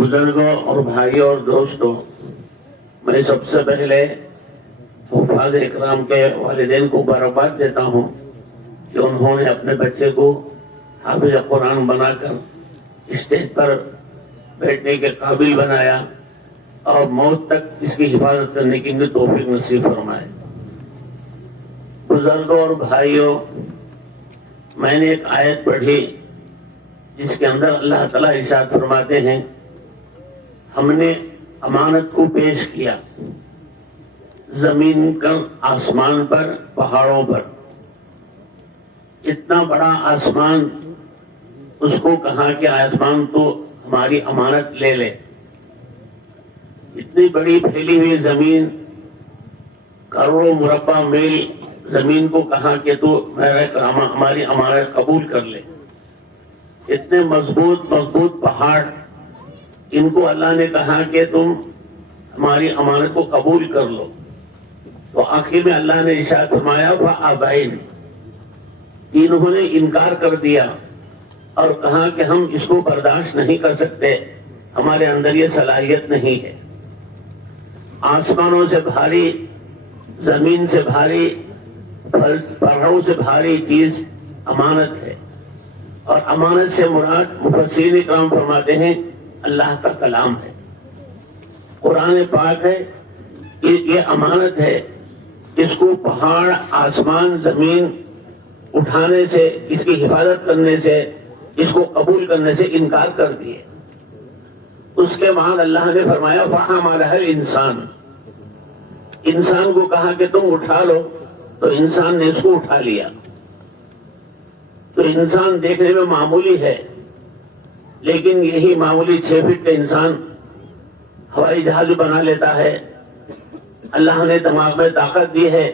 بزرگوں اور بھائیوں اور دوستوں، میں سب سے پہلے حفاظ اکرام کے والدین کو مبارکباد دیتا ہوں کہ انہوں نے اپنے بچے کو حافظ قرآن بنا کر اسٹیج پر بیٹھنے کے قابل بنایا اور موت تک اس کی حفاظت کرنے کی توفیق نصیب فرمائے۔ بزرگوں اور بھائیوں، میں نے ایک آیت پڑھی جس کے اندر اللہ تعالیٰ ارشاد فرماتے ہیں، ہم نے امانت کو پیش کیا زمین کا، آسمان پر، پہاڑوں پر۔ اتنا بڑا آسمان، اس کو کہا کہ آسمان تو ہماری امانت لے لے۔ اتنی بڑی پھیلی ہوئی زمین، کروڑوں مربع میل زمین کو کہا کہ تو ہماری امانت قبول کر لے۔ اتنے مضبوط پہاڑ، ان کو اللہ نے کہا کہ تم ہماری امانت کو قبول کر لو، تو آخر میں اللہ نے ارشاد فرمایا فَأَبَيْنَ، انہوں نے انکار کر دیا اور کہا کہ ہم اس کو برداشت نہیں کر سکتے، ہمارے اندر یہ صلاحیت نہیں ہے۔ آسمانوں سے بھاری، زمین سے بھاری، پہاڑوں سے بھاری چیز امانت ہے، اور امانت سے مراد مفسرین اکرام فرماتے ہیں اللہ کا کلام ہے، قرآن پاک ہے۔ یہ امانت ہے، اس کو پہاڑ، آسمان، زمین اٹھانے سے، اس کی حفاظت کرنے سے، اس کو قبول کرنے سے انکار کر دیے۔ اس کے بعد اللہ نے فرمایا فَحَمَلَهَا الْإِنسَانُ، انسان کو کہا کہ تم اٹھا لو، تو انسان نے اس کو اٹھا لیا۔ تو انسان دیکھنے میں معمولی ہے، لیکن یہی معمولی 6 فٹ کا انسان ہوائی جہاز بھی بنا لیتا ہے۔ اللہ نے دماغ میں طاقت دی ہے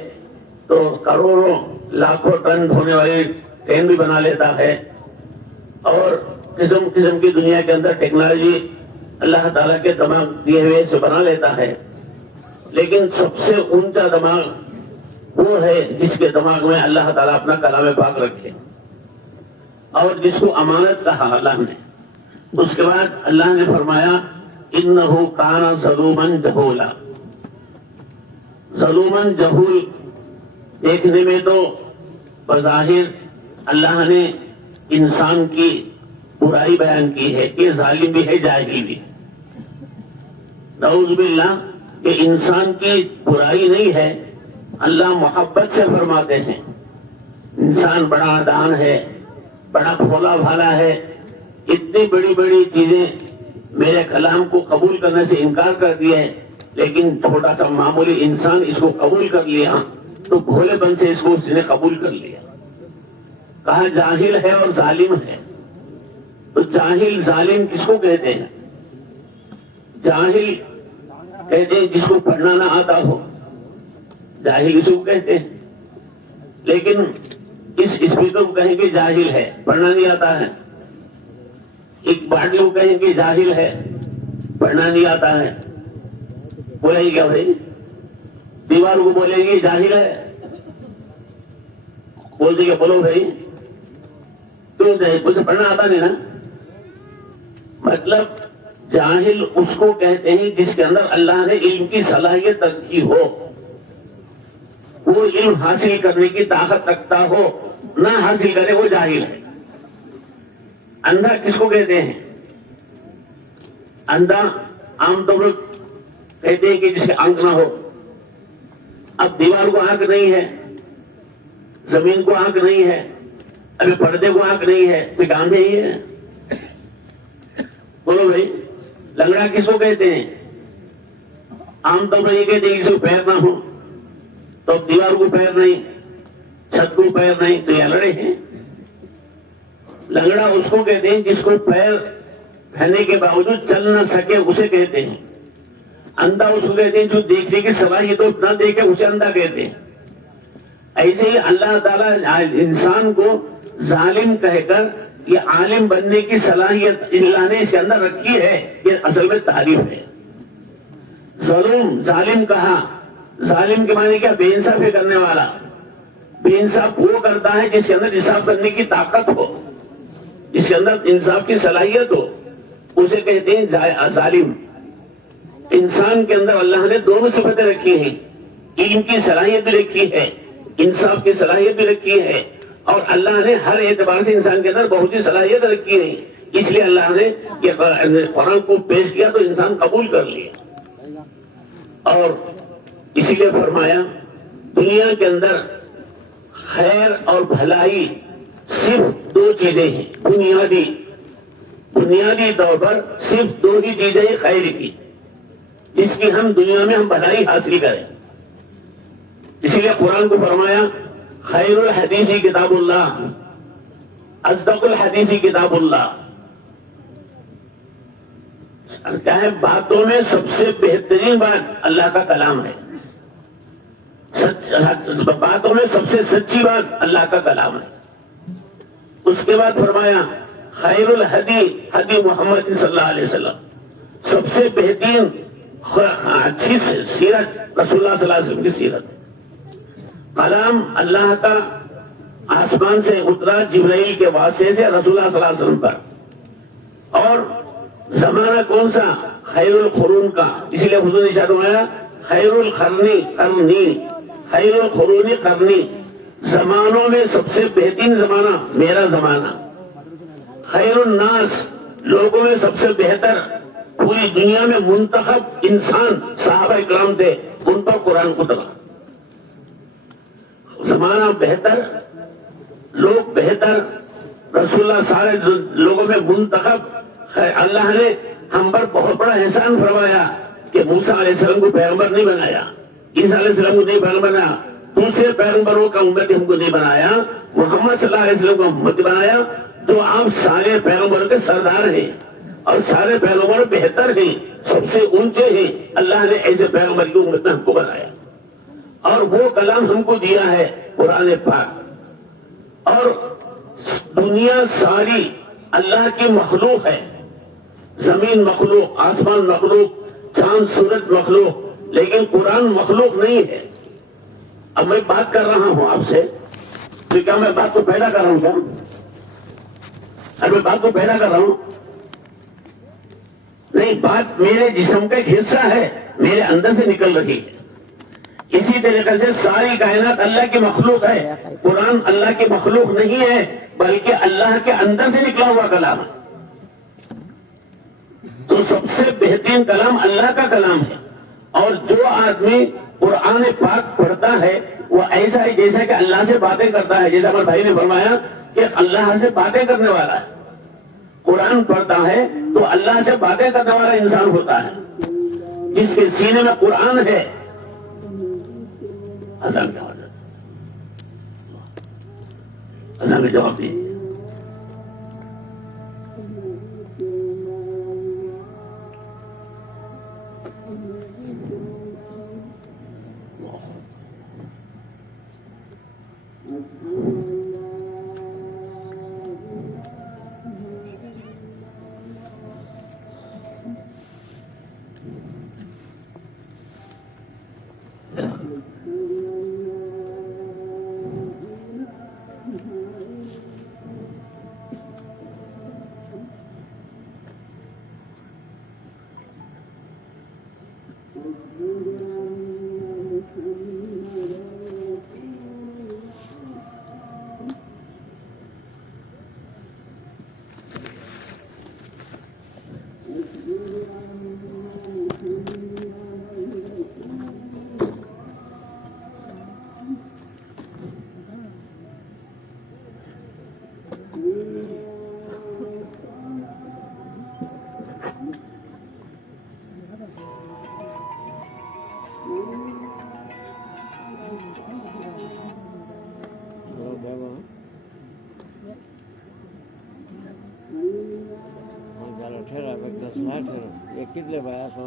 تو کروڑوں لاکھوں ٹن ہونے والی ٹرین بھی بنا لیتا ہے، اور قسم قسم کی دنیا کے اندر ٹیکنالوجی اللہ تعالیٰ کے دماغ دیے ہوئے سے بنا لیتا ہے۔ لیکن سب سے اونچا دماغ وہ ہے جس کے دماغ میں اللہ تعالیٰ اپنا کلام پاک رکھے، اور جس کو امانت کہا اللہ نے۔ اس کے بعد اللہ نے فرمایا انہو کان ظلوما جہولا۔ ظلومن جہول دیکھنے میں تو بظاہر اللہ نے انسان کی برائی بیان کی ہے کہ ظالم بھی ہے، جاہل بھی ہے۔ نعوذ باللہ، کہ انسان کی برائی نہیں ہے، اللہ محبت سے فرماتے ہیں انسان بڑا دان ہے، بڑا بھولا بھالا ہے، اتنی بڑی بڑی چیزیں میرے کلام کو قبول کرنے سے انکار کر دیا ہے، لیکن چھوٹا سا معمولی انسان اس کو قبول کر لیا، تو بھولے پن سے اس نے قبول کر لیا۔ کہا جاہل ہے اور ظالم ہے۔ تو جاہل ظالم کس کو کہتے ہیں؟ جاہل کہتے ہیں جس کو پڑھنا نہ آتا ہو، جاہل اس کو کہتے ہیں۔ لیکن اس اسپیکر کو کہیں گے جاہل ہے، پڑھنا نہیں آتا ہے۔ ایک باٹی کو کہیں گے جاہل ہے، پڑھنا نہیں آتا ہے، بولیں گے کیا بھائی؟ دیوار کو بولیں گے جاہل ہے، بول دیں گے بولو بھائی کیوں جاہل؟ اسے پڑھنا آتا نہیں نا۔ مطلب جاہل اس کو کہتے ہیں جس کے اندر اللہ نے علم کی صلاحیت رکھی ہو، وہ علم حاصل کرنے کی طاقت رکھتا ہو، نہ حاصل کرے وہ جاہل ہے۔ اندھا کس کو کہتے ہیں؟ اندھا عام طور پر کہتے ہیں کہ جس کے آنکھ نہ ہو۔ اب دیوار کو آنکھ نہیں ہے، زمین کو آنکھ نہیں ہے، ابھی پردے کو آنکھ نہیں ہے، تو گاندھے ہی ہے۔ بولو بھائی، لنگڑا کس کو کہتے ہیں؟ عام طور پر یہ کہتے ہیں جس کو پیر نہ ہو، تو اب دیوار کو پیر نہیں، چھت کو پیر نہیں، تو یہ لڑے ہیں۔ لنگڑا اس کو کہتے ہیں جس کو پیر رہنے کے باوجود چل نہ سکے، اسے کہتے ہیں۔ اندھا اس کو کہتے ہیں جو دیکھنے کی صلاحیت نہ دیکھے، اسے اندھا کہتے ہیں۔ ایسے ہی اللہ تعالیٰ انسان کو ظالم کہہ کر یہ عالم بننے کی صلاحیت اللہ نے اس کے اندر رکھی ہے، یہ اصل میں تعریف ہے۔ ظالم کہا، ظالم کے معنی کیا؟ بے انصافی کرنے والا۔ بے انصاف وہ کرتا ہے جس کے اندر انصاف کرنے کی طاقت ہو، جس کے اندر انصاف کی صلاحیت ہو۔ اسے کہتے ہیں ظالم. انسان کے اندر اللہ نے دونوں صفتیں رکھی ہیں, علم کی صلاحیت بھی رکھی ہے, انصاف کی صلاحیت بھی رکھی ہے, اور اللہ نے ہر اعتبار سے انسان کے اندر بہت سی صلاحیت رکھی ہے. اس لیے اللہ نے یہ قرآن کو پیش کیا تو انسان قبول کر لیا, اور اسی لیے فرمایا دنیا کے اندر خیر اور بھلائی صرف دو چیزیں ہیں. بنیادی طور پر صرف دو ہی چیزیں ہیں خیر کی, جس کی ہم دنیا میں ہم بھلائی حاصل کریں. اسی لیے قرآن کو فرمایا خیر الحدیث کتاب اللہ, اصدق الحدیث کتاب اللہ. کیا ہے, باتوں میں سب سے بہترین بات اللہ کا کلام ہے. باتوں میں سب سے سچی بات اللہ کا کلام ہے. اس کے بعد فرمایا خیر الحدی حدی محمد صلی اللہ علیہ وسلم, سب سے بہترین اچھی سیرت رسول اللہ صلی اللہ علیہ وسلم کی سیرت. کلام اللہ کا آسمان سے اترا جبرائیل کے واسطے سے رسول اللہ صلی اللہ علیہ وسلم پر, اور زمانہ کون سا, خیر القرون کا. اسی لیے حضور نے ارشاد فرمایا خیر القرنی قرنی, خیر القرون قرنی, زمانوں میں سب سے بہترین زمانہ میرا زمانہ. خیر الناس, لوگوں میں سب سے بہتر پوری دنیا میں منتخب انسان صحابہ اکرام تھے, ان پر قرآن اترا. زمانہ بہتر, لوگ بہتر, رسول اللہ سارے لوگوں میں منتخب. اللہ نے ہم پر بہت بڑا احسان فرمایا کہ موسیٰ علیہ السلام کو پیغمبر نہیں بنایا, عیسیٰ علیہ السلام کو نہیں پیغمبر بنایا, دوسرے پیغمبروں کا امت ہم کو نہیں بنایا, محمد صلی اللہ علیہ وسلم کو امت بنایا, جو آپ سارے پیغمبروں کے سردار ہیں اور سارے پیغمبر بہتر ہیں, سب سے اونچے ہیں. اللہ نے ایسے پیغمبر کی امت میں ہم کو بنایا, اور وہ کلام ہم کو دیا ہے قرآن پاک. اور دنیا ساری اللہ کی مخلوق ہے, زمین مخلوق, آسمان مخلوق, چاند سورج مخلوق, لیکن قرآن مخلوق نہیں ہے. اب میں بات کر رہا ہوں آپ سے, تو کیا میں بات کو پیدا کر رہا ہوں؟ کیا میں بات کو پیدا کر رہا ہوں؟ نہیں, بات میرے جسم کا ایک حصہ ہے, میرے اندر سے نکل رہی ہے. اسی طریقے سے ساری کائنات اللہ کی مخلوق ہے, قرآن اللہ کی مخلوق نہیں ہے, بلکہ اللہ کے اندر سے نکلا ہوا کلام ہے. تو سب سے بہترین کلام اللہ کا کلام ہے. اور جو آدمی قرآن پاک پڑھتا ہے وہ ایسا ہی جیسا کہ اللہ سے باتیں کرتا ہے. جیسا ہمارے بھائی نے فرمایا کہ اللہ سے باتیں کرنے والا ہے, قرآن پڑھتا ہے تو اللہ سے باتیں کرنے والا انسان ہوتا ہے. جس کے سینے میں قرآن ہے. اذان کا جواب دیجیے. કેટલે ભાયા છો?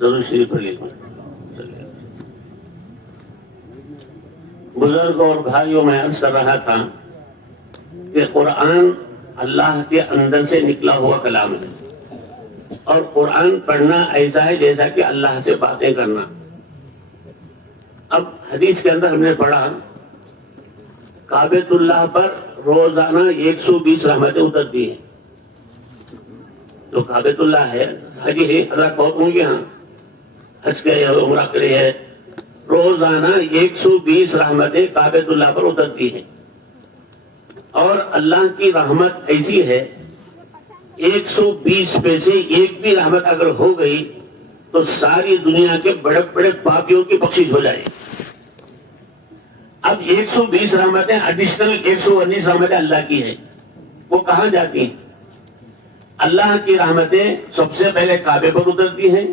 ضرور شریف پڑھ لیجیے. بزرگ اور بھائیوں میں عرض کر رہا تھا کہ قرآن اللہ کے اندر سے نکلا ہوا کلام ہے اور قرآن پڑھنا ایسا ہے جیسا کہ اللہ سے باتیں کرنا. اب حدیث کے اندر ہم نے پڑھا کعبۃ اللہ پر روزانہ 120 رحمتیں اترتی ہیں. جو کعبۃ اللہ ہے حجی ہے اللہ بہت ہوں گے ہاں حج کے عمرہ کے لیے روزانہ 120 رحمتیں کعبۃ اللہ پر اترتی ہیں. اور اللہ کی رحمت ایسی ہے 120 میں سے ایک بھی رحمت اگر ہو گئی تو ساری دنیا کے بڑے بڑے پاپیوں کی بخشش ہو جائے. اب 120 رحمتیں ایڈیشنل 119 رحمتیں اللہ کی ہیں. وہ کہاں جاتی ہیں؟ اللہ کی رحمتیں سب سے پہلے کعبے پر اترتی ہیں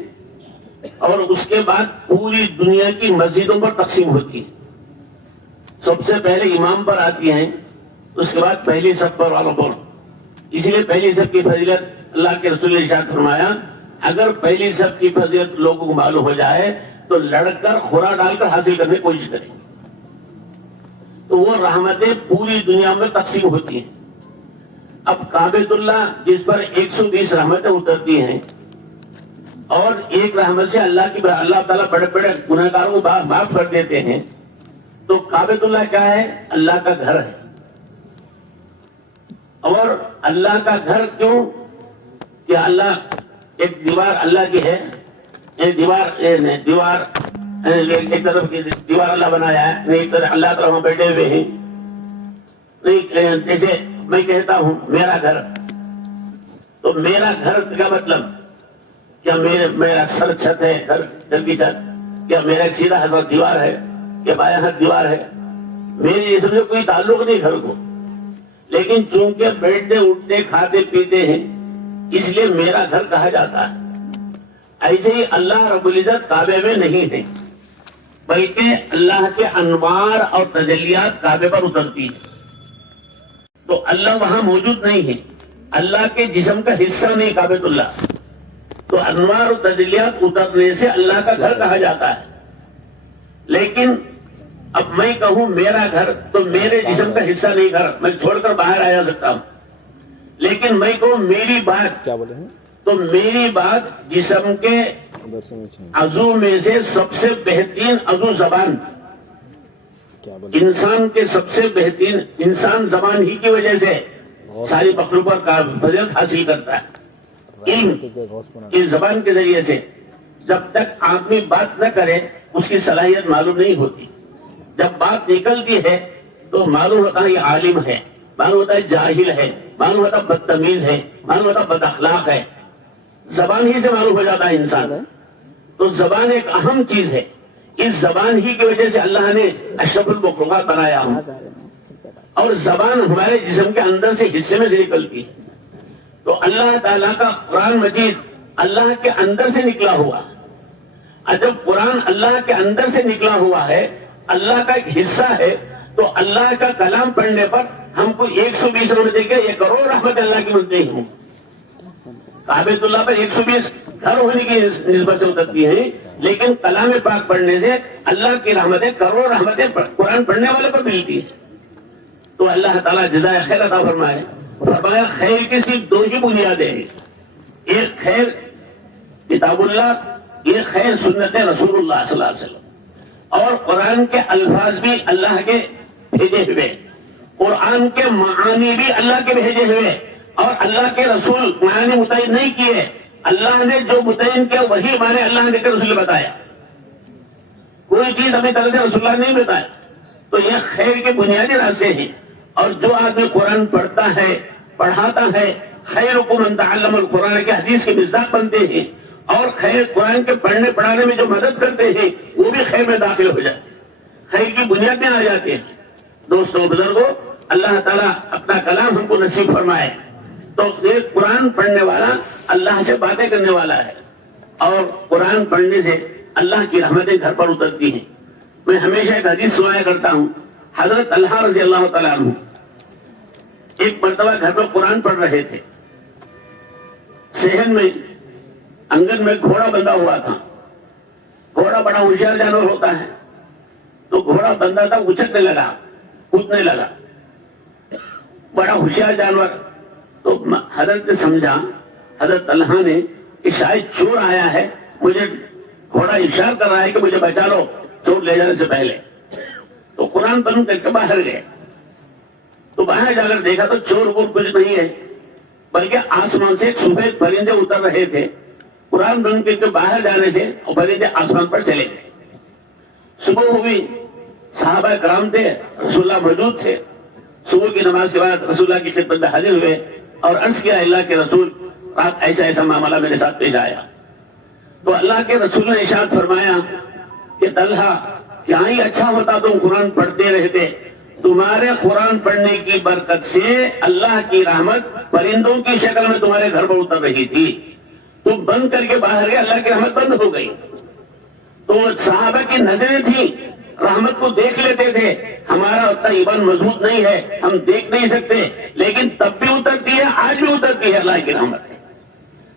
اور اس کے بعد پوری دنیا کی مسجدوں پر تقسیم ہوتی ہیں. سب سے پہلے امام پر آتی ہیں, اس کے بعد پہلی صف پر والوں پر. اس لیے پہلی صف کی فضیلت اللہ کے رسول نے ارشاد فرمایا اگر پہلی صف کی فضیلت لوگوں کو معلوم ہو جائے تو لڑ کر خورا ڈال کر حاصل کرنے کی کوشش کریں. تو وہ رحمتیں پوری دنیا میں تقسیم ہوتی ہیں. اب کعبۃ اللہ جس پر 120 رحمتیں اترتی ہیں اور ایک رحمت سے اللہ تعالیٰ بڑے بڑے گناہگاروں کو معاف کر دیتے ہیں. تو کعبۃ اللہ کیا ہے؟ اللہ کا گھر ہے. اور اللہ کا گھر کیوں کہ اللہ ایک دیوار اللہ کی ہے, ایک دیوار ایک طرف کی دیوار اللہ بنایا ہے, ایک طرف اللہ تعالیٰ وہاں بیٹھے ہوئے ہیں. نہیں جیسے میں کہتا ہوں میرا گھر, تو میرا گھر کا مطلب کیا میرا سر چھت ہے, گھر کی چھت, کیا میرا ایک سیدھا حضرت دیوار ہے, کیا بایاں ہاتھ دیوار ہے؟ میری یہ سمجھو کوئی تعلق نہیں گھر کو, لیکن چونکہ بیٹھتے اٹھتے کھاتے پیتے ہیں اس لیے میرا گھر کہا جاتا ہے. ایسے ہی اللہ رب العزت کعبے میں نہیں ہے بلکہ اللہ کے انوار اور تجلیات کعبے پر اترتی ہے. تو اللہ وہاں موجود نہیں ہے, اللہ کے جسم کا حصہ نہیں کعبۃ اللہ. تو انوار و تجلیات اترنے سے اللہ کا گھر کہا جاتا ہے. لیکن اب میں کہوں میرا گھر تو میرے جسم کا حصہ نہیں گھر, میں چھوڑ کر باہر آ جا سکتا ہوں. لیکن میں کہوں میری بات کیا بولے ہیں تو میری بات جسم کے عضو میں سے سب سے بہترین عضو زبان, انسان کے سب سے بہترین انسان زبان ہی کی وجہ سے ساری مخلوق پر فضیلت حاصل کرتا ہے. اس زبان کے ذریعے سے جب تک آدمی بات نہ کرے اس کی صلاحیت معلوم نہیں ہوتی. جب بات نکلتی ہے تو معلوم ہوتا ہے یہ عالم ہے, معلوم ہوتا ہے جاہل ہے, معلوم ہوتا ہے بدتمیز ہے, معلوم ہوتا ہے بد اخلاق ہے. زبان ہی سے معلوم ہو جاتا ہے انسان. تو زبان ایک اہم چیز ہے. اس زبان ہی کی وجہ سے اللہ نے اشرف المخلوقات بنایا ہوں, اور زبان ہمارے جسم کے اندر سے حصے میں سے نکلتی ہے. تو اللہ تعالیٰ کا قرآن مجید اللہ کے اندر سے نکلا ہوا. جب قرآن اللہ کے اندر سے نکلا ہوا ہے, اللہ کا ایک حصہ ہے, تو اللہ کا کلام پڑھنے پر ہم کو 120 رحمتیں کہ 1 کروڑ رحمت اللہ کی ملتی ہوں. کعبۃ اللہ پر 120 گھر ہونے کی نسبت سے اترتی ہیں, لیکن کلام پاک پڑھنے سے اللہ کی رحمتیں کروڑ رحمتیں قرآن پڑھنے والے پر ملتی ہیں. تو اللہ تعالیٰ جزائے خیر عطا فرمائے. فرمایا خیر کی صرف 2 ہی بنیادیں ہیں, ایک خیر کتاب اللہ, ایک خیر سنت رسول اللہ صلی اللہ علیہ وسلم. اور قرآن کے الفاظ بھی اللہ کے بھیجے ہوئے, قرآن کے معانی بھی اللہ کے بھیجے ہوئے, اور اللہ کے رسول معانی متعین نہیں کیے. اللہ نے جو متعین کیا وہی معنی اللہ نے رسول نے بتایا, کوئی چیز اپنی طرح سے رسول اللہ نے نہیں بتایا. تو یہ خیر کے بنیادی راستے ہیں. اور جو آدمی قرآن پڑھتا ہے, پڑھاتا ہے, خیرکم من تعلم القرآن کے حدیث کے مصداق بنتے ہیں, اور خیر قرآن کے پڑھنے پڑھانے میں جو مدد کرتے ہیں وہ بھی خیر میں داخل ہو جاتے ہیں, خیر کی بنیاد میں آ جاتے ہیں. دوستوں بزرگوں, اللہ تعالیٰ اپنا کلام ہم کو نصیب فرمائے. تو ایک قرآن پڑھنے والا اللہ سے باتیں کرنے والا ہے, اور قرآن پڑھنے سے اللہ کی رحمتیں گھر پر اترتی ہیں. میں ہمیشہ ایک حدیث سنایا کرتا ہوں. حضرت طلحہ رضی اللہ تعالیٰ عنہ ایک مرتبہ گھر میں قرآن پڑھ رہے تھے. صحن میں انگن میں گھوڑا بندھا ہوا تھا, بڑا ہوشیار جانور ہوتا ہے. تو گھوڑا بندہ تھا, اچھلنے لگا, کودنے لگا, بڑا ہوشیار جانور. تو حضرت نے سمجھا, حضرت طلحہ نے, کہ شاید چور آیا ہے, مجھے گھوڑا اشارہ کر رہا ہے کہ مجھے بچا لو چور لے جانے سے پہلے. تو قرآن بند کر کے باہر گئے. تو باہر جا کر دیکھا تو چور کو کچھ نہیں ہے, بلکہ آسمان سے سفید پرندے اتر رہے تھے. قرآن بند کر کے باہر جانے سے وہ پرندے آسمان پر چلے گئے. صبح ہوئی, صحابہ کرام تھے, رسول اللہ موجود تھے. صبح کی نماز کے بعد رسول اللہ کی خدمت میں حاضر ہوئے اور عرض کیا, اللہ کے رسول رات ایسا ایسا معاملہ میرے ساتھ پیش آیا. تو اللہ کے رسول نے ارشاد فرمایا کہ طلحہ, کیا ہی اچھا ہوتا تم قرآن پڑھتے رہتے. تمہارے قرآن پڑھنے کی برکت سے اللہ کی رحمت پرندوں کی شکل میں تمہارے گھر پر اتر رہی تھی. تم بند کر کے باہر گئے, اللہ کی رحمت بند ہو گئی. تو صحابہ کی نظریں تھیں, رحمت کو دیکھ لیتے تھے. ہمارا اتنا ایمان مضبوط نہیں ہے, ہم دیکھ نہیں سکتے, لیکن تب بھی اترتی ہے, آج بھی اترتی ہے اللہ کی رحمت.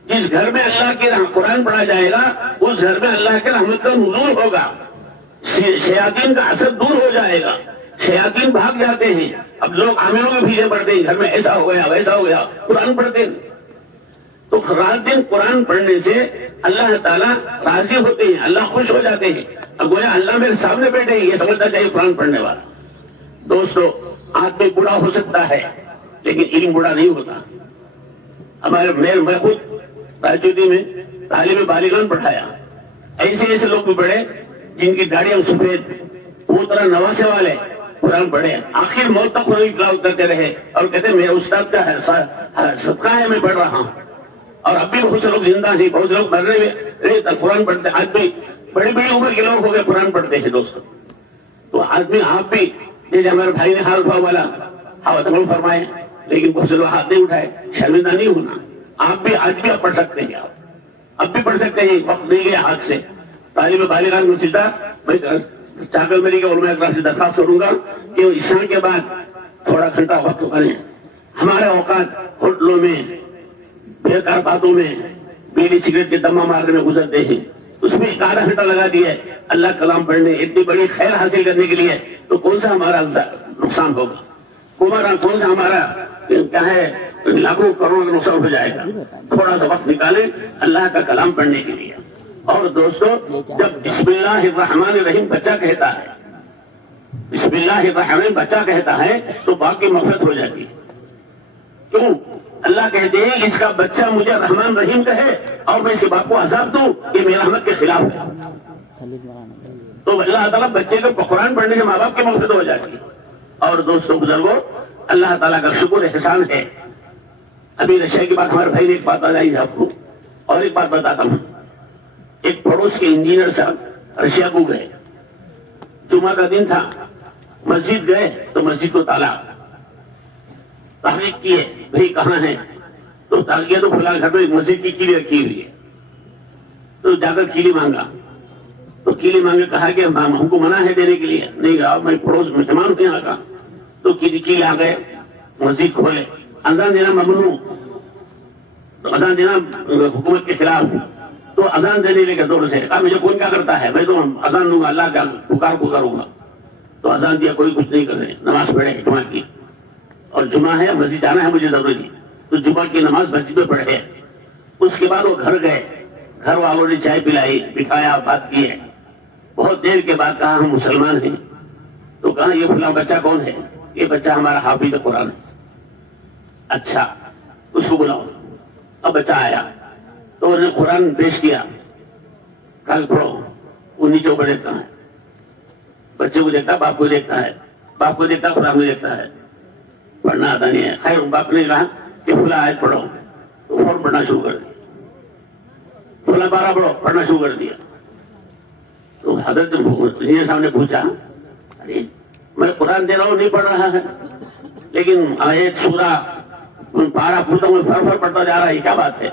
جس گھر میں اللہ کے قرآن پڑھا جائے گا اس گھر میں اللہ کے رحمت کا نزول ہوگا. شیاطین کا اثر دور ہو جائے گا, شیاطین بھاگ جاتے ہیں. اب لوگ عاملوں میں بھیجے پڑتے ہیں, گھر میں ایسا ہو گیا ویسا ہو گیا, قرآن پڑھتے ہیں. تو رات دن قرآن پڑھنے سے اللہ تعالیٰ راضی ہوتے ہیں, اللہ خوش ہو جاتے ہیں. اب گویا اللہ میرے سامنے بیٹھے ہیں, یہ سمجھنا چاہیے قرآن پڑھنے والا. دوستو, آدمی بوڑھا ہو سکتا ہے لیکن علم بوڑھا نہیں ہوتا. میں خود راجودی میں تعلیم بالغان پڑھایا. ایسے ایسے لوگ بھی پڑھے جن کی داڑیاں سفید, وہ طرح نواسے والے قرآن پڑھے, آخر موت تک قرآن تلاوت کرتے رہے اور کہتے میرے استاد کا صدقہ ہے, میں پڑھ رہا ہوں. اور اب بھی بہت سے لوگ زندہ ہیں, بہت سے لوگ مر رہے قرآن پڑھتے. آج بھی بڑی بڑی عمر کے لوگ ہو گئے قرآن پڑھتے ہیں دوستوں. تو آدمی آپ بھی, جیسے ہمارے بھائی نے حال والا ہوا فرمائے, لیکن بہت سے لوگ ہاتھ نہیں اٹھائے. شرمندہ نہیں ہونا, آپ بھی آج بھی آپ پڑھ سکتے ہیں, آپ اب بھی پڑھ سکتے ہیں. وقت نہیں گیا ہاتھ سے. طالب بالغان میں سیدھا میں چاکل میری کے علماء اکرام سے درخواست کروں گا کہ عشاء کے بعد تھوڑا گھنٹہ وقت کریں. ہمارے اوقات ہوٹلوں میں, بیکار باتوں میں, بیڑی سگریٹ کے دمہ مارنے میں گزرتے ہیں. اس میں ایک آدھا گھنٹہ لگا دیا ہے اللہ کلام پڑھنے, اتنی بڑی خیر حاصل کرنے کے لیے. تو کون سا ہمارا نقصان ہوگا, کون سا ہمارا کیا ہے لاکھوں کروڑوں کا نقصان ہو جائے گا. تھوڑا سا وقت نکالیں اللہ کا کلام پڑھنے کے لیے. اور دوستو, جب بسم اللہ الرحمن الرحیم بچہ کہتا ہے, بسم اللہ الرحمن بچہ کہتا ہے تو باپ کی مغفرت ہو جاتی ہے. کیوں؟ اللہ کہتے ہیں اس کا بچہ مجھے رحمان رحیم کہے اور میں اس باپ کو عذاب دوں, یہ میرا رحمت کے خلاف ہے. تو اللہ تعالیٰ بچے کو قرآن پڑھنے سے ماں باپ کی مغفرت ہو جاتی ہے. اور دوستو بزرگوں, اللہ تعالیٰ کا شکر احسان ہے. ابھی رشیا کی بات ہمارے بھائی نے ایک بات بتائی آپ کو, اور ایک بات بتاتا ہوں. ایک پڑوس کے انجینئر صاحب رشیا کو گئے, جمعہ کا دن تھا, مسجد گئے تو مسجد کو تالا. تحقیق کیے بھائی کہاں ہے, تو تاکہ تو فلاں گھر میں مسجد کی کیلی رکھی ہوئی ہے. تو جا کر کیلی مانگا, تو کیلی مانگے, کہا کہ ہم کو منع ہے دینے کے لیے. نہیں کہا میں پڑوس مہمان ہوں یہاں کا. تو کیلی آ گئے, مسجد کھولے. اذان دینا ممنوع, اذان دینا حکومت کے خلاف. تو اذان دینے لے کے دور سے کہا مجھے کون کیا کرتا ہے, میں تو اذان دوں گا, اللہ کا پکاروں گا. تو اذان دیا, کوئی کچھ نہیں کر رہے, نماز پڑھے جمعہ کی, اور جمعہ ہے مسجد جانا ہے مجھے ضروری. تو جمعہ کی نماز مسجد میں پڑھے. اس کے بعد وہ گھر گئے, گھر والوں نے چائے پلائی, بٹھایا, بات کی ہے. بہت دیر کے بعد کہا ہم مسلمان ہیں. تو کہا یہ فلاں بچہ کون ہے, یہ بچہ ہمارا حافظ قرآن ہے. اچھا, اس کو بلاؤ. اب بچہ آیا تو انہوں نے قرآن پیش کیا, کہا پڑھو. وہ نیچے اوپر دیکھتا ہے, بچے کو دیکھتا, باپ کو دیکھتا ہے, باپ کو دیکھتا, قرآن کو دیکھتا ہے. پڑھنا آتا نہیں ہے. خیر باپ نے کہا کہ فلاں آیت پڑھو, تو فوراً پڑھنا شروع کر دیا. فلاں پارہ پڑھو, پڑھنا شروع کر دیا. تو حضرت انجینئر صاحب نے پوچھا, ارے میں قرآن دے رہا ہوں, نہیں پڑھ رہا ہے, لیکن آیت سورہ پارہ پڑھتا ہوں, فر پڑھتا جا رہا ہے, کیا بات ہے؟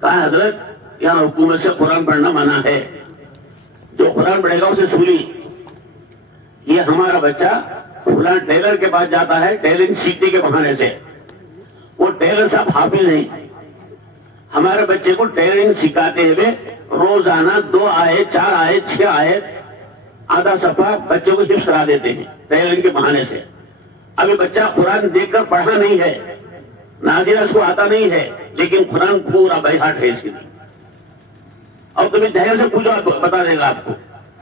کہا حضرت یہاں حکومت سے قرآن پڑھنا منع ہے, جو قرآن پڑھے گا اسے سولی. یہ ہمارا بچہ فلاں ٹیلر کے پاس جاتا ہے ٹیلرنگ سیکھنے کے بہانے سے. وہ ٹیلر صاحب حافظ نہیں, ہمارے بچے کو ٹیلرنگ سکھاتے ہوئے روزانہ 2 آیت 4 آیت 6 آیت آدھا صفحہ بچوں کو حفظ کرا دیتے ہیں ٹیلنٹ کے بہانے سے. ابھی بچہ قرآن دیکھ کر پڑھا نہیں ہے, نازلہ اس کو آتا نہیں ہے, لیکن قرآن پورا بائی ہارٹ ہے اس کے لیے, اور تمہیں دہر سے پوچھو بتا دے گا آپ کو.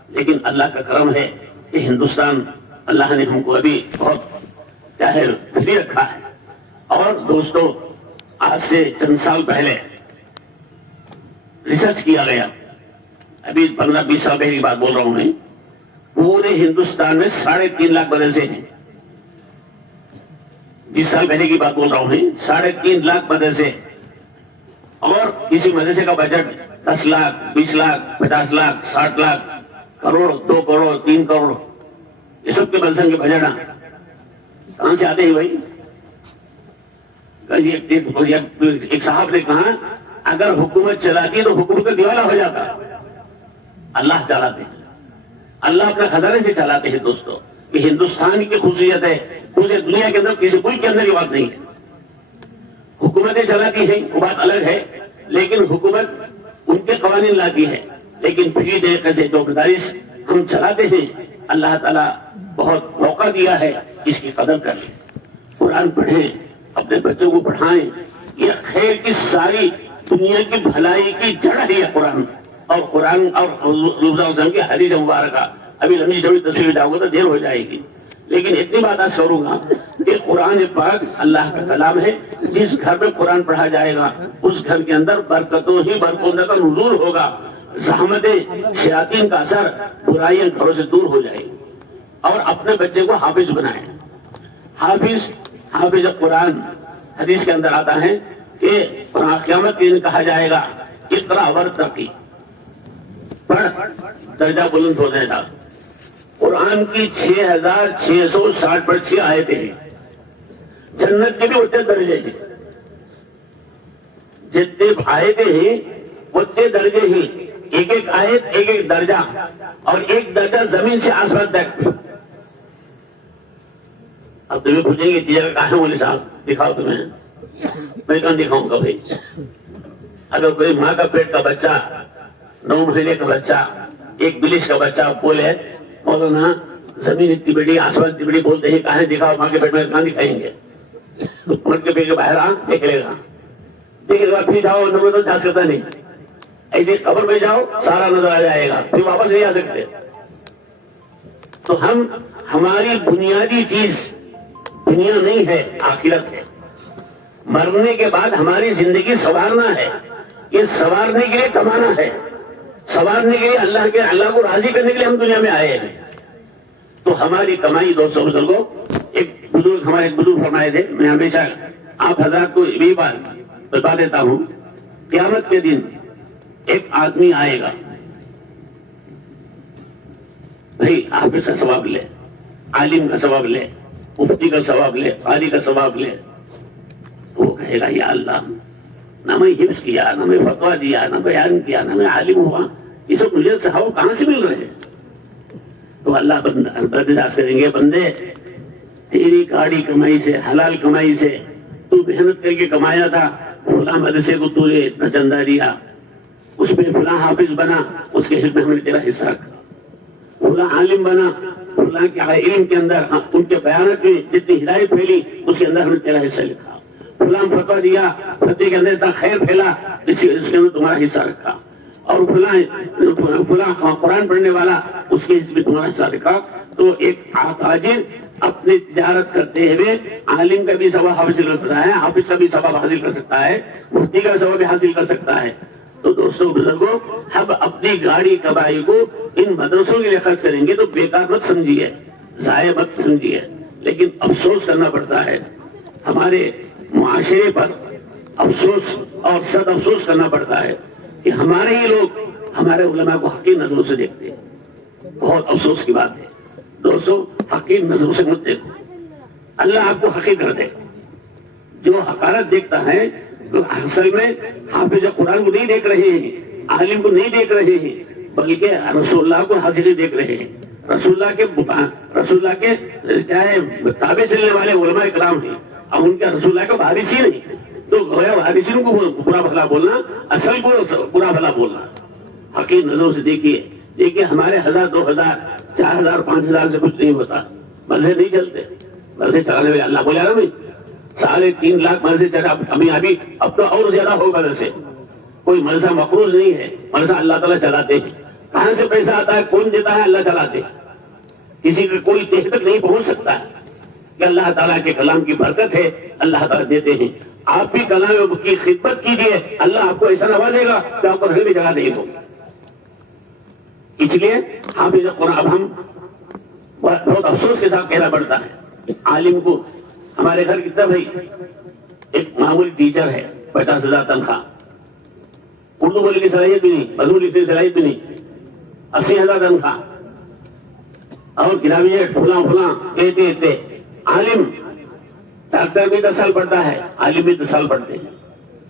لیکن اللہ کا کرم ہے کہ ہندوستان اللہ نے ہم کو ابھی بہت ظاہر فری رکھا ہے. اور دوستو, آج سے چند سال پہلے ریسرچ کیا گیا, ابھی 15-20 سال پہلے کی بات بول رہا ہوں میں, پورے ہندوستان میں 3.5 لاکھ مدرسے ہیں. 20 سال پہلے کی بات بول رہا ہوں میں, 3.5 لاکھ مدرسے, اور کسی مدرسے کا بجٹ 10 لاکھ 20 لاکھ 50 لاکھ 60 لاکھ کروڑ 2 کروڑ 3 کروڑ, یہ سب کے مدرسے کے بجٹ کہاں سے آتے ہیں بھائی؟ ایک صاحب نے کہا اگر حکومت چلاتی تو حکومت کا دیوالا ہو جاتا. اللہ چلاتے ہیں, اللہ اپنے خزانے سے چلاتے ہیں. دوستو, کہ ہندوستان کی خصوصیت ہے, پوری دنیا کے اندر کسی ملک کے اندر یہ بات نہیں ہے. حکومتیں چلاتی ہیں وہ بات الگ ہے, لیکن حکومت ان کے قوانین لاتی ہے, لیکن فری طریقے سے جو مدارس ہم چلاتے ہیں, اللہ تعالیٰ بہت موقع دیا ہے, اس کی قدر کریں, قرآن پڑھیں, اپنے بچوں کو پڑھائیں. یہ خیر کی ساری دنیا کی بھلائی کی جڑ ہے یہ قرآن, اور قرآن اور حضور صلی اللہ علیہ وسلم کی حدیث مبارکہ. ابھی لمبی جبھی تصویر جاؤں گا تو دیر ہو جائے گی, لیکن اتنی بات آج کروں گا کہ قرآن پاک اللہ کا کلام ہے. جس گھر میں قرآن پڑھا جائے گا اس گھر کے اندر برکتوں ہی برکتوں کا نزول ہوگا, زحمت شیاطین کا اثر, برائیاں گھروں سے دور ہو جائے گی. اور اپنے بچے کو حافظ بنائیں. حافظ قرآن, حدیث کے اندر آتا ہے کہ قیامت کے دن کہا جائے گا اقرا ورتقی, پڑھ درجہ بلند ہو جائے گا. قرآن کی 6660 آیتیں ہیں, جنت کے بھی اتنے درجے ہیں, جتنے آیتیں ہیں اتنے درجے ہیں. ایک ایک آیت ایک ایک درجہ, اور ایک درجہ زمین سے آسمان تک. اب تمہیں پوچھیں گے تیرا کہاں ہے مولوی صاحب, دکھاؤ تمہیں. میں کہاں دکھاؤں گا بھائی؟ اگر کوئی ماں کا پیٹ کا بچہ, 9 مہینے کا بچہ, ایک بلش کا بچہ بولے مولانا زمین اتنی بڑی آسمان اتنی بڑی, بولتے ہیں کہاں دکھاؤ, ماں کے پیٹ میں کہاں دکھائیں گے؟ تو مر کے پیٹ کے باہر آ دیکھ لے گا, دیکھے گا, پھر جاؤ نمبر تو جا سکتا نہیں. ایسی قبر میں جاؤ سارا نظر آ جائے گا, پھر واپس نہیں آ سکتے. تو ہماری بنیادی چیز دنیا نہیں ہے, آخرت ہے. مرنے کے بعد ہماری زندگی سنوارنا ہے. یہ سنوارنے کے لیے کمانا ہے, سنوارنے کے لیے اللہ کو راضی کرنے کے لیے ہم دنیا میں آئے ہیں. تو ہماری کمائی, دوستوں بزرگوں, ہمارے بزرگ فرمائے تھے, میں ہمیشہ آپ حضرات کو یہی بات بتا دیتا ہوں, قیامت کے دن ایک آدمی آئے گا, بھائی حافظ کا ثواب لے, عالم کا ثواب لے, مفتی کا ثواب لے, قاری کا ثواب لے. وہ کہے گا یا اللہ, نہ میں حفظ کیا, نہ میں فتویٰ دیا, نہ بیان کیا, نہ میں عالم ہوا, یہ سب مجھے صحابہ کہاں سے مل رہے ہیں؟ تو اللہ بندے کریں گے, بندے تیری گاڑی کمائی سے, حلال کمائی سے, تو محنت کر کے کمایا تھا, فلاں مدرسے کو تو نے اتنا چندہ دیا, اس میں فلاں حافظ بنا, اس کے حصے میں ہم نے تیرا حصہ رکھا. فلاں عالم بنا, فلاں کے علم کے اندر ان کے بیانات میں جتنی ہدایت پھیلی اس کے اندر ہم نے تیرا حصہ لکھا. فلاں فتویٰ دیا, فتوے کے اندر اتنا خیر پھیلا, اس کے اندر تمہارا حصہ رکھا. اور فلاں قرآن پڑھنے والا, اس کے حصے میں تمہارا حصہ رکھا. تو ایک تاجر اپنی تجارت کرتے ہوئے عالم کا بھی ثواب حاصل کر سکتا ہے, حافظ کا بھی ثواب حاصل کر سکتا ہے, مفتی کا ثواب بھی حاصل کر سکتا ہے. تو دوستوں بزرگوں, ہم اپنی گاڑی کمائی کو ان مدرسوں کے لیے خرچ کریں گے تو بیکار مت سمجھیے, ضائع مت سمجھیے. لیکن افسوس کرنا پڑتا ہے, ہمارے معاشرے پر افسوس اور سد افسوس کرنا پڑتا ہے کہ ہمارے ہی لوگ ہمارے علماء کو حقیر نظروں سے دیکھتے ہیں. بہت افسوس کی بات ہے دوستوں, حقیر نظروں سے مت دیکھو, اللہ آپ کو حقیر کر دے. جو حقارت دیکھتا ہے تو اصل میں حافظ قرآن کو نہیں دیکھ رہے ہیں, عالم کو نہیں دیکھ رہے ہیں, بلکہ رسول اللہ کو حاضری دیکھ رہے ہیں. رسول اللہ کے کیا ہے تابع چلنے والے علماء کرام ہیں, اور ان کا رسول اللہ کا وارث ہی نہیں. تو گویا وارثین کو برا بھلا بولنا, اصل کو برا بھلا بولنا. حقیق نظروں سے دیکھیے. دیکھیے ہمارے 1000 2000 4000 5000 سے کچھ نہیں ہوتا. مدرسے نہیں چلتے. مدرسے چلانے والے اللہ بولے نا بھائی 3.5 لاکھ مدرسے چلا. اب تو اور زیادہ ہوگا. مدرسے کوئی مدرسہ مقروض نہیں ہے. مدرسہ اللہ تعالیٰ چلاتے ہیں. کہاں سے پیسہ آتا ہے؟ کون دیتا ہے؟ اللہ چلاتے. کسی کا کوئی تہ تک نہیں پہنچ سکتا ہے کہ اللہ تعالیٰ کے کلام کی برکت ہے. اللہ تعالیٰ دیتے ہیں. آپ بھی کلام کی خدمت کیجیے. اللہ آپ کو ایسا نوازے گا کہ آپ کو رہنے کی جگہ نہیں ہوگی. اس لیے حافظ قرآن اب ہم بہت افسوس کے ساتھ کہنا پڑتا ہے عالم کو. ہمارے گھر کتنا بھائی ایک معمولی ٹیچر ہے 50,000 تنخواہ. اردو بولنے کی صلاحیت بھی نہیں, مضمون لکھنے کی صلاحیت بھی نہیں. 80,000 تنخواہ اور گراویٹ فلاں کہتے. عالم ڈاکٹر بھی 10 سال پڑھتا ہے, عالم بھی 10 سال پڑھتے ہیں.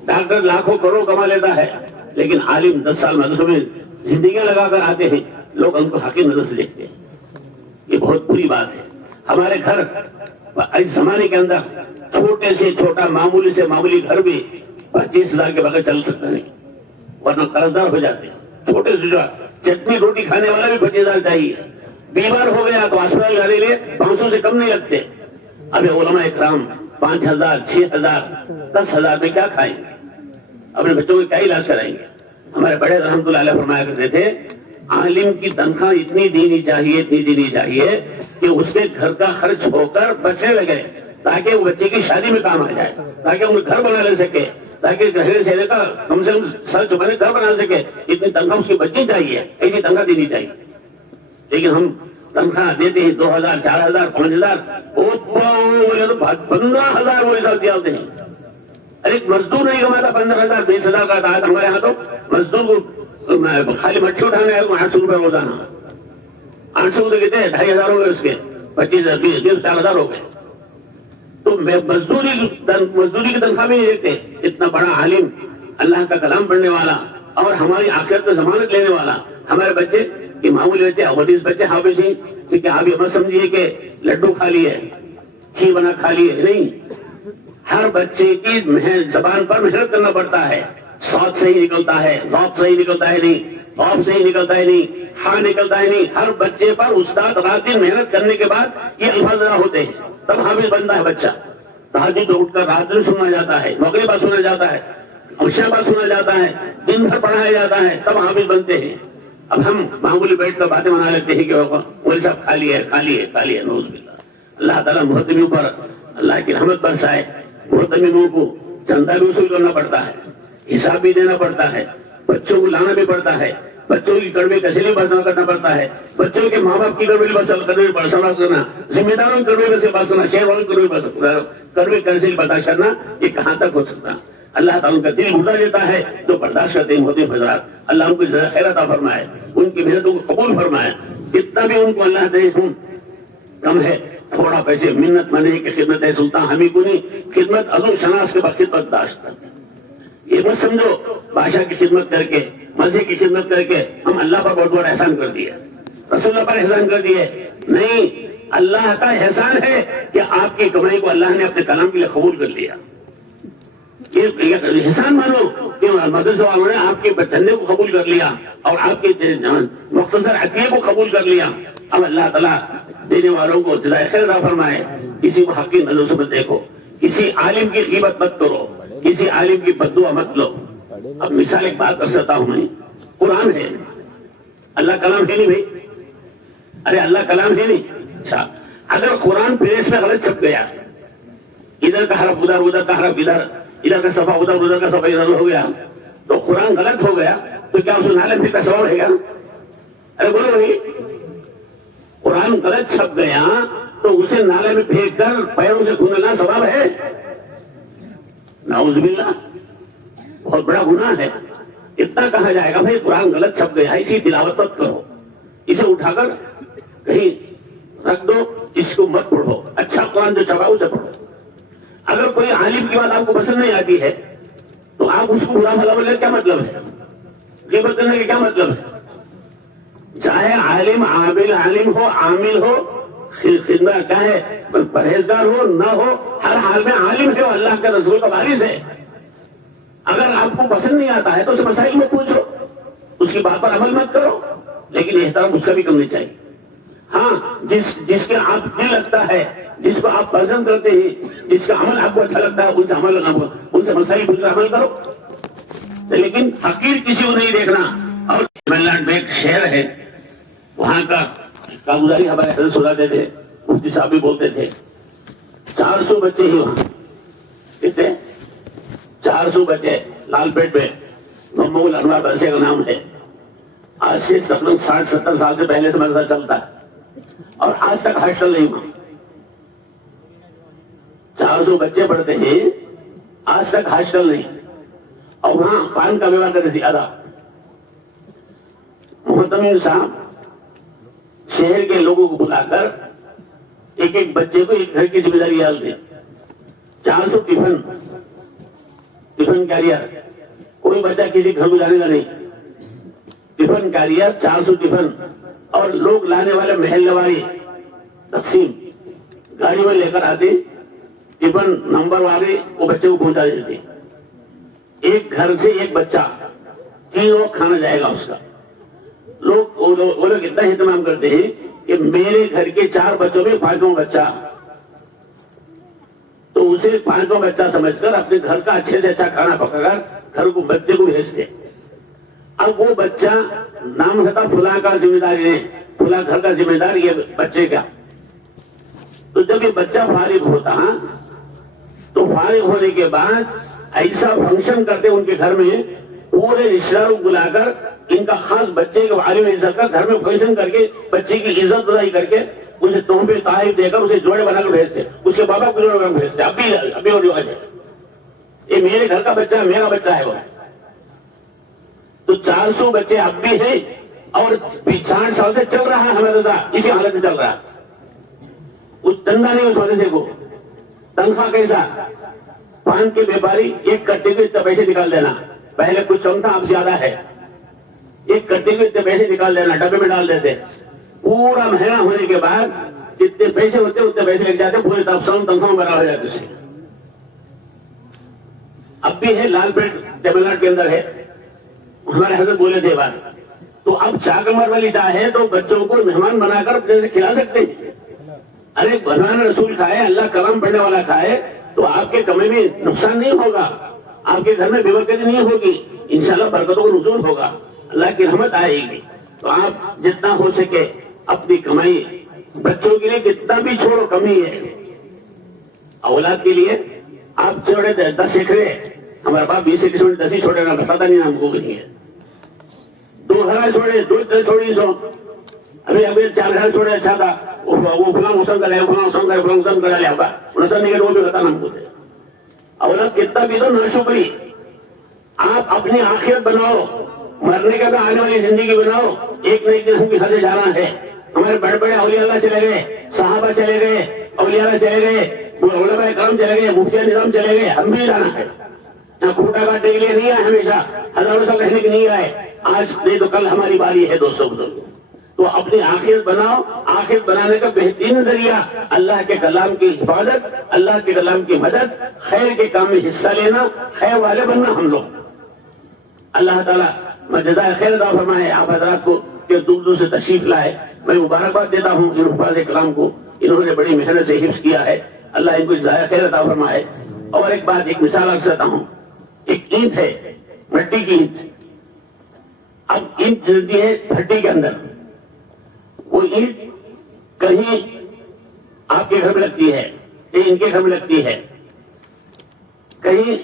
ڈاکٹر لاکھوں کروڑ کما لیتا ہے, لیکن عالم 10 سال مدرسوں میں زندگیاں لگا کر آتے ہیں. لوگ ان کو حقیر نظر سے دیکھتے ہیں. یہ بہت بری بات ہے. ہمارے گھر اس زمانے کے اندر چھوٹے سے چھوٹا معمولی سے معمولی گھر بھی 25,000 کے بغیر چل سکتا نہیں, ورنہ قرضدار ہو جاتے ہیں. چھوٹے سے چٹنی روٹی کھانے والا بھی 25,000 چاہیے. بیمار ہو گیا تو ہسپتال جانے لیے 500 سے کم نہیں لگتے. ابھی علماء اکرام 5,000 6,000 10,000 میں کیا کھائیں گے؟ اپنے بچوں کا کیا علاج کرائیں گے؟ ہمارے بڑے رحمت اللہ علیہ فرمایا کرتے تھے عالم کی تنخواہ اتنی دینی چاہیے کہ اس کے گھر کا خرچ ہو کر بچنے لگے, تاکہ وہ بچے کی شادی میں کام آ جائے, تاکہ وہ گھر بنا لے سکے, تاکہ رہنے سہنے کا کم سے کم سر چکانے گھر بنا سکے. اتنی تنخواہ اس کی بچنی چاہیے, ایسی تنخواہ دینی چاہیے. لیکن ہم تنخواہ دیتے ہیں 2,000 4,000 5,000 بولے تو 15,000 وہ حساب دیا ہوتے ہیں. ارے مزدور نہیں کماتا 15,000 20,000 کا تھا. ہمارے یہاں تو مزدور کو خالی مٹی اٹھانے آئے 800 روپے روزانہ. 800 روپے کہتے ہیں 2,500 ہو گئے, اس کے 25,000 4,000 ہو گئے. تو مزدوری کی تنخواہ بھی نہیں دیکھتے. اتنا بڑا عالم, اللہ کا کلام پڑھنے والا اور ہماری آخرت میں ضمانت لینے والا. ہمارے بچے کہ معمولی بچے حافظ بچے حافظ ہیں, کہ آپ یہ مت سمجھیے کہ لڈو کھا لیے کھیر بنا کھا لیے. نہیں, ہر بچے کی زبان پر محنت کرنا پڑتا ہے. سواد صحیح نکلتا ہے, ذوق صحیح نکلتا ہے نہیں, خوف صحیح نکلتا ہے نہیں, ہاں نکلتا ہے نہیں. ہر بچے پر استاد رات دن محنت کرنے کے بعد یہ الفاظ ذرا ہوتے ہیں, تب حافظ بنتا ہے بچہ. تہجد اٹھ کر رات دن سنا جاتا ہے, مغرب بعد سنا جاتا ہے, عشاء بعد سنا جاتا ہے, دن بھر پڑھایا جاتا ہے, تب حافظ بنتے ہیں. اب ہم معمولی بیٹھ کر باتیں بنا لیتے ہیں کہ مولوی صاحب کھا لیے. نعوذ باللہ. اللہ تعالیٰ محتمیوں پر اللہ کی رحمت برسائے. محتمیوں کو چندہ بھی وصول کرنا پڑتا ہے, حساب بھی دینا پڑتا ہے, بچوں کو لانا بھی پڑتا ہے, بچوں کی کڑوے کیسے بھی بات کرنا پڑتا ہے, بچوں کے ماں باپ کی کڑوے کرنا, ذمہ داروں کی کڑوے کیسے بات کرنا, شہر والوں کی کڑوے کیسے بتا کرنا, یہ کہاں تک ہو سکتا. اللہ تعالیٰ ان کا دل مردہ دیتا ہے جو برداشت کرتے ہیں ہوتے حضرات. اللہ ان کو جزائے خیر عطا فرمائے, ان کی محنتوں کو قبول فرمائے. جتنا بھی ان کو اللہ دے کم ہے. تھوڑا پیسے منت منے کی خدمت ہے سلطان ہمیں کو نہیں, خدمت عزو شناس کے بعد خدمت داشت. یہ مت سمجھو بادشاہ کی خدمت کر کے, مزے کی خدمت کر کے ہم اللہ پر بہت بڑا احسان کر دیا, رسول اللہ پر احسان کر دیے. نہیں, اللہ کا احسان ہے کہ آپ کی کمائی کو اللہ نے اپنے کلام کے لیے قبول کر لیا. یہ احسان مانو کہ مدرسہ والوں نے آپ کے چندے کو قبول کر لیا اور آپ کے مختصر عطیے کو قبول کر لیا. اب اللہ تعالیٰ دینے والوں کو جزائے خیر عطا فرمائے. کسی کو حق کی نظر سے مت دیکھو, کسی عالم کی غیبت مت کرو, کسی عالم کی بددعا مت لو. اب مثال ایک بات کر سکتا ہوں میں, قرآن ہے, اللہ کلام ہے نہیں بھائی, ارے اللہ کلام ہے نہیں. اچھا, اگر قرآن پریس میں غلط چھپ گیا, ادھر کا حرف ادھر, ادھر کا حرف ادھر, ادھر کا صفحہ ادھر, ادھر کا صفحہ ادھر ہو گیا, تو قرآن غلط ہو گیا, تو کیا اس نالے میں پیسہ رہے گا؟ ارے بولو بھائی, قرآن غلط چھپ گیا تو اسے نالے میں پھینک کر پیروں سے دھونا ثواب ہے؟ نعوذ باللہ, بہت بڑا گناہ ہے. اتنا کہا جائے گا بھائی قرآن غلط چھپ گیا, اسی تلاوت مت کرو, اسے اٹھا کر کہیں رکھ دو, اس کو مت پڑھو. اچھا قرآن جو چھپا اسے پڑھو. اگر کوئی عالم کی بات آپ کو پسند نہیں آتی ہے تو آپ اس کو برا بھلا بولنے کا کیا مطلب ہے, غیبت کرنے کا کیا مطلب ہے؟ چاہے عالم عالم ہو, عامل ہو, خدمت کیا ہے, پرہیزگار ہو نہ ہو, ہر حال میں عالم ہے, اللہ کے رسول کا وارث ہے. اگر آپ کو پسند نہیں آتا ہے تو اسے مسائل میں پوچھو, اس کی بات پر عمل مت کرو، لیکن احترام اس کا بھی کرنا چاہیے. ہاں جس کے آپ دل لگتا ہے، جس کو آپ پسند کرتے ہیں، جس کا عمل آپ کو اچھا لگتا ہے، ان سے مسائل پوچھ کر عمل کرو، لیکن حقیر کسی کو نہیں دیکھنا. اور تمل ناڈو میں ایک شہر ہے، وہاں کا کارگزاری ہمارے حضرت سناتے تھے، مفتی صاحب بھی بولتے تھے، 400 بچے ہی وہاں. کتنے؟ 400 بچے لال پیٹ میں. محمود انوار مدرسے کا نام ہے. آج سے تقریباً 60-70 سال سے پہلے سے مدرسہ چلتا ہے، اور آج تک ہاسٹل نہیں ہوا. 400 بچے پڑھتے ہیں، آج تک ہاسٹل نہیں. اور وہاں پان کا ویوہار کرتے زیادہ. محتمم صاحب شہر کے لوگوں کو بلا کر ایک ایک بچے کو ایک گھر کی ذمہ داری ڈال دیا. 400 ٹفن کیریئر، کوئی بچہ کسی گھر کو جانے کا نہیں. ٹفن کیریئر 400 ٹفن، اور لوگ لانے والے محلے والی تقسیم گاڑی میں لے کر آتے، ٹفن نمبر والے وہ بچے کو پہنچا دیتے. ایک گھر سے ایک بچہ 3 وقت کھانا جائے گا اس کا. وہ لوگ اتنا اہتمام کرتے ہیں کہ میرے گھر کے 4 بچوں میں 5واں بچہ، تو اسے 5واں بچہ سمجھ کر اپنے گھر کا اچھے سے اچھا کھانا پکا کر گھر کو بچے کو بھیجتے. اب وہ بچہ نام رہتا فلاں کا ذمہ دار ہے، فلاں گھر کا ذمہ دار یہ بچے کا. تو جب یہ بچہ فارغ ہوتا، تو فارغ ہونے کے بعد ایسا فنکشن کرتے ان کے گھر میں، پورے رشتہ داروں کو بلا کر ان کا خاص بچے کے عالم عزت کا گھر میں فنکشن کر کے بچے کی عزت افزائی کر کے اسے تحفے تحائف دے کر اسے جوڑے بنا کر بھیجتے، اس کے بابا کو جوڑے بنا کر بھیجتے. ابھی وہ رواج ہے. یہ میرے گھر کا بچہ میرا بچہ ہے وہ. تو 400 بچے اب بھی ہیں، اور 60 سال سے چل رہا ہے ہمارا اسی حالت میں چل رہا ہے. اس دندا نہیں اس مدرسے کو. تنخواہ کیسا؟ پان کے بیپاری ایک کٹے کو اتنے پیسے نکال دینا. پہلے کچھ کم تھا، اب زیادہ ہے. ایک کٹے کو اتنے پیسے نکال دینا، ڈبے میں ڈال دیتے. پورا مہینہ ہونے کے بعد جتنے پیسے ہوتے اتنے پیسے لگ جاتے، پورے تنخواہ برابر ہو جاتے اس سے. اب بھی ہے لال پیٹ تمل ناڈو کے اندر ہے. ہمارے حضرت بولے تھے بات. تو اب چاکمر والی چاہے تو بچوں کو مہمان بنا کر جیسے کھلا سکتے ہیں. ارے بھگوان رسول کھائے، اللہ کلام پڑھنے والا کھائے، تو آپ کے کمے میں نقصان نہیں ہوگا، آپ کے گھر میں بے برکتی نہیں ہوگی، انشاءاللہ برکتوں کو نزول ہوگا، اللہ کی رحمت آئے گی. تو آپ جتنا ہو سکے اپنی کمائی بچوں کے لیے کتنا بھی چھوڑو، کمی ہے. اولاد کے لیے آپ چھوڑے 10 ایکڑے، ہمارے باپ 20 ایکڑ 10 ہی چھوڑے، نہ بتاتا نہیں ہم کو نہیں ہے. 2 گھر چھوڑے، 2 چھوڑی سو. ابھی 4 گھر چھوڑے، اچھا تھا، وہ فلاں مسلم کرے، فلاں مسلم کرے، فلاں مسلم کرا لیا ہوگا، مسلم نہیں کرے وہ بھی بتا ہم کو. اولاد کتنا بھی تو نہ شکری. آپ اپنی آخرت بناؤ، مرنے کے بعد آنے والی زندگی بناؤ. ایک نہ ایک دن ہم یہاں سے جانا ہے. ہمارے بڑے بڑے اولیاء اللہ چلے گئے، صحابہ چلے گئے، اولیاء اللہ چلے گئے، علماء کرام چلے گئے، مفتی نظام چلے گئے، ہم بھی جانا ہے. کھوٹا کاٹنے کے لیے نہیں آئے، ہمیشہ ہزاروں سال رہنے کے نہیں آئے. آج نہیں تو کل ہماری باری ہے دوستوں بزرگوں. تو اپنی آخرت بناؤ. آخرت بنانے کا بہترین ذریعہ اللہ کے کلام کی حفاظت، اللہ کے کلام کی مدد، خیر کے کام میں حصہ لینا، خیر والے بننا ہم لوگ. اللہ تعالیٰ میں جزائے خیر عطا فرمائے آپ حضرات کو کہ دور دور سے تشریف لائے. میں مبارکباد دیتا ہوں ان حفاظ کلام کو، انہوں نے بڑی محنت سے حفظ کیا ہے. اللہ ان کو جزائے خیر عطا فرمائے. اور ایک بات، ایک مثال رکھ سکتا ہوں. ایک اینٹ ہے، مٹی کی اینٹ. اب اینٹ جلتی ہے بھٹی کے اندر. وہ اینٹ کہیں آپ کے گھر میں لگتی ہے، کہیں ان کے گھر میں لگتی ہے، کہیں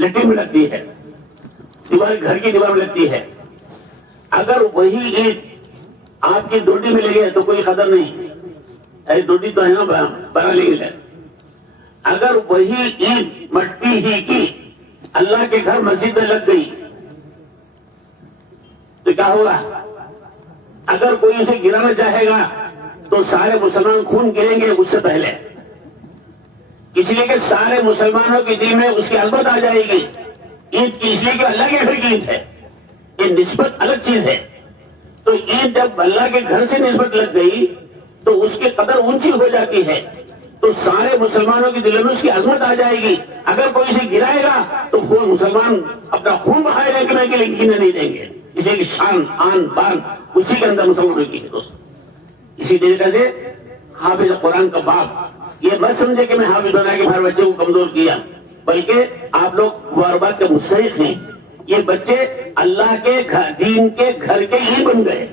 لٹی میں لگتی ہے، گھر کی دیوار میں لگتی ہے. اگر وہی اینٹ آپ کی ڈوٹی میں لگے تو کوئی خطر نہیں، ایسی ڈوٹی تو ہے نا بنا لے گی. اگر وہی اینٹ مٹی ہی کی اللہ کے گھر مسجد میں لگ گئی تو کیا ہوگا؟ اگر کوئی اسے گرانا چاہے گا تو سارے مسلمان خون گریں گے اس سے پہلے، اس لیے کہ سارے مسلمانوں کے دل میں اس کی عظمت آ جائے گی اینٹ کی، اس لیے کہ اللہ کے گھر کی اینٹ ہے. یہ نسبت الگ چیز ہے. تو اینٹ جب اللہ کے گھر سے نسبت لگ گئی تو اس کی قدر اونچی ہو جاتی ہے، تو سارے مسلمانوں کے دلوں میں اس کی عظمت آ جائے گی. اگر کوئی اسے گرائے گا تو مسلمان اپنا خون بہائے گا کہ میں گرنے نہیں دیں گے. کسی کی شان آن بان اسی کے اندر مسلمانوں کی ہے دوست. اسی طریقے سے حافظ قرآن کا باپ یہ مت سمجھے کہ میں حافظ بنا کے ہر بچے کو کمزور کیا، بلکہ آپ لوگ واربات کے مستحق ہیں. یہ بچے اللہ کے دین کے گھر کے ہی بن گئے.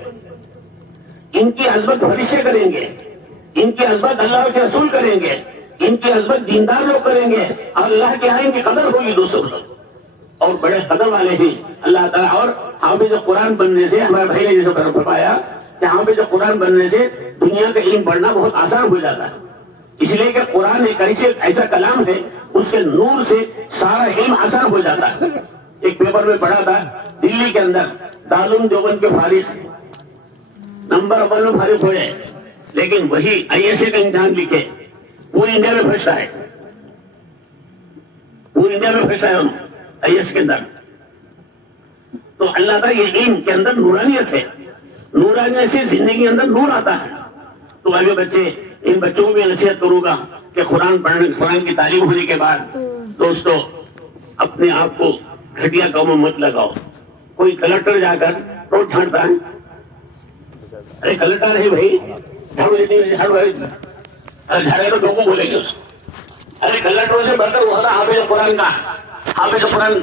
ان کی عظمت فرشتے کریں گے، ان کی عظمت اللہ کے رسول کریں گے، ان کی عظمت دیندار لوگ کریں گے، اور اللہ کے یہاں ان کی قدر ہوگی دوستوں. اور بڑے قدر والے ہیں اللہ تعالیٰ. اور حافظ قرآن بننے سے ہمارے بھائی نے جیسے فرمایا کہ حافظ قرآن بننے سے دنیا کا علم پڑھنا بہت آسان ہو جاتا ہے. اس لیے کہ قرآن ایک ایسا کلام ہے، اس کے نور سے سارا علم آسان ہو جاتا ہے. ایک پیپر میں پڑھا تھا دلی کے اندر دارالعلوم دیوبند کے فارغ نمبر 1 میں فارغ ہوئے، لیکن وہی ISA کا امتحان لکھے پوری انڈیا میں فرسٹ آئے. پوری انڈیا میں فرسٹ آئے انہوں IS کے اندر. تو اللہ کا یہ علم کے اندر نورانیت ہے. نورانیت سے زندگی کے اندر نور آتا ہے. تو آگے بچے ان بچوں کو بھی نصیحت کروں گا کہ قرآن کی تعلیم ہونے کے بعد دوستو اپنے آپ کو گھٹیا کاموں مت لگاؤ. کوئی کلکٹر جا کر روڈ جھاڑتا ہے، ارے کلکٹر ہے بھائی جھاڑو دیتے جھاڑے تو لوگوں بولیں گے اس کو. ارے کلکٹروں سے بڑھ کر وہ ہوتا حافظ قرآن کا. حافظ قرآن